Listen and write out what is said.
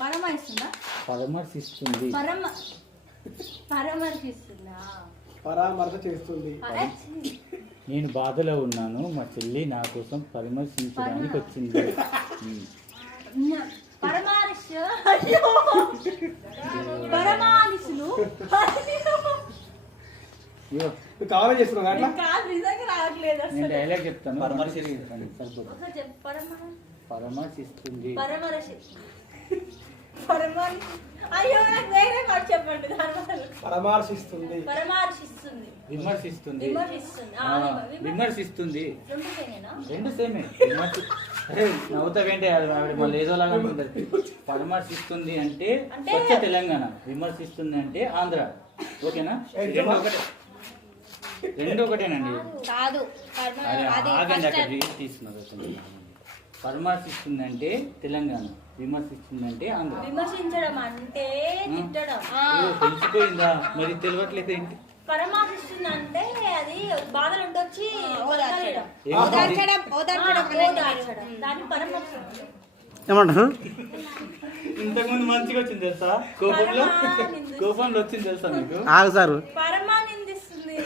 పరమాయిస్తుందా? పరామర్శిస్తుంది. పరామర్శిస్తుందా? పరామర్శ చేస్తుంది. నేను బాధలో ఉన్నాను, మా చెల్లి నా కోసం పరామర్శించడానికి వచ్చింది. పరమానిసులు కావాలని చేస్తున్నావు అట్లా. నేను డైలాగ్ చెప్తాను. పరామర్శిస్తుంది. పరామర్శిస్తుంది. విమర్శిస్తుంది. విమర్శిస్తుంది. రెండు సేమే. నవ్వుతావేంటే ఆవిడ మళ్ళీ ఏదోలాగా ఉంటుంది. పరామర్శిస్తుంది అంటే స్వచ్ఛ తెలంగాణ, విమర్శిస్తుంది అంటే ఆంధ్ర. ఓకేనా? రెండు ఒకటేనండి. కాదు, ఆగండి, అక్కడ తీసుకున్నారు. పరామర్శిస్తుంది అంటే తెలంగాణ, విమర్శిస్తుంది అంటే ఆంధ్ర. విమర్శించడం అంటే తిట్టడం. తెలిసిపోయిందా? మరి తెలియట్లేదు ఏంటి? పరామర్శిస్తుంది అంటే అది బాధలు ఉండొచ్చి దాన్ని పరామర్శించడం. ఏమంటారు? ఇంతకుముందు మంచిగా వచ్చింది తెలుసా? కోపంలో వచ్చింది తెలుసా మీకు? ఆగు సార్, పరమానిందిస్తుంది.